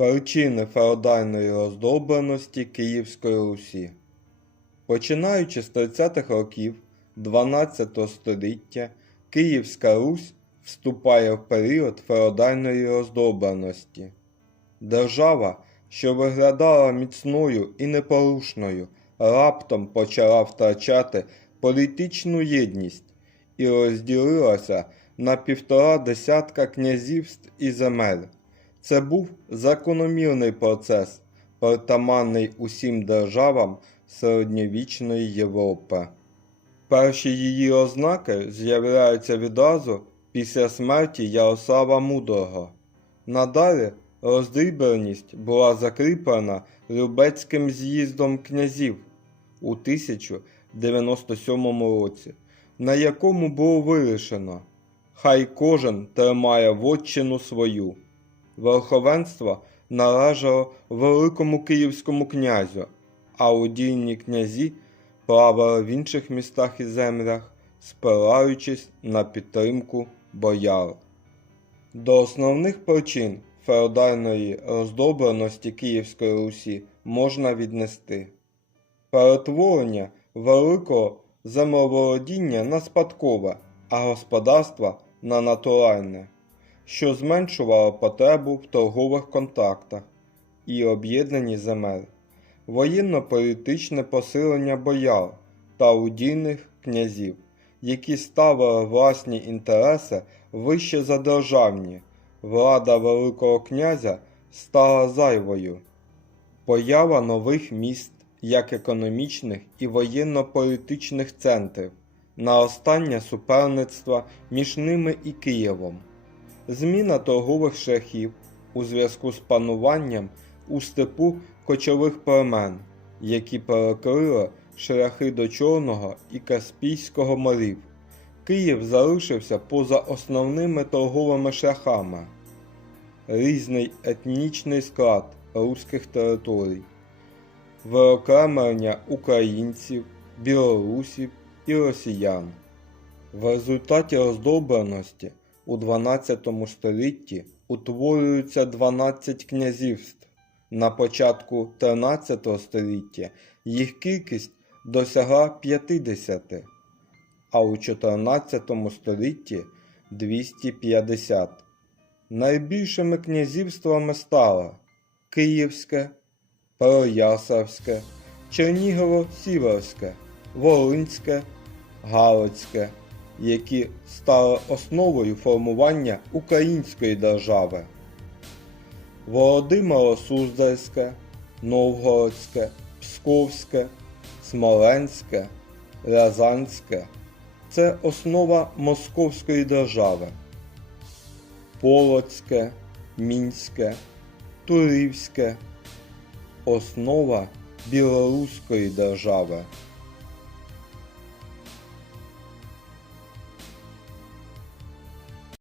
Причини феодальної роздробленості Київської Русі. Починаючи з 30-х років 12 століття, Київська Русь вступає в період феодальної роздробленості. Держава, що виглядала міцною і непорушною, раптом почала втрачати політичну єдність і розділилася на півтора десятка князівств і земель. Це був закономірний процес, притаманний усім державам середньовічної Європи. Перші її ознаки з'являються відразу після смерті Ярослава Мудрого. Надалі роздрібленість була закріплена Любецьким з'їздом князів у 1097 році, на якому було вирішено, хай кожен тримає вотчину свою. Верховенство належало Великому Київському князю, а удільні князі правили в інших містах і землях, спираючись на підтримку бояр. До основних причин феодальної роздробленості Київської Русі можна віднести перетворення великого землеволодіння на спадкове, а господарства на натуральне, що зменшувало потребу в торгових контактах і об'єднанні земель, воєнно-політичне посилення бояр та удільних князів, які ставили власні інтереси вище за державні, влада Великого князя стала зайвою. Поява нових міст як економічних і воєнно-політичних центрів, наростання суперництва між ними і Києвом, зміна торгових шляхів у зв'язку з пануванням у степу кочових племен, які перекрили шляхи до Чорного і Каспійського морів. Київ залишився поза основними торговими шляхами, різний етнічний склад руських територій, виокремлення українців, білорусів і росіян. В результаті роздробленості у 12 столітті утворюються 12 князівств. На початку 13 століття їх кількість досягла 50, а у 14 столітті 250. Найбільшими князівствами стали Київське, Переяславське, Чернігово-Сіверське, Волинське, Галицьке, які стали основою формування української держави. Володимиро-Суздальське, Новгородське, Псковське, Смоленське, Рязанське це основа Московської держави. Полоцьке, Мінське, Турівське основа білоруської держави.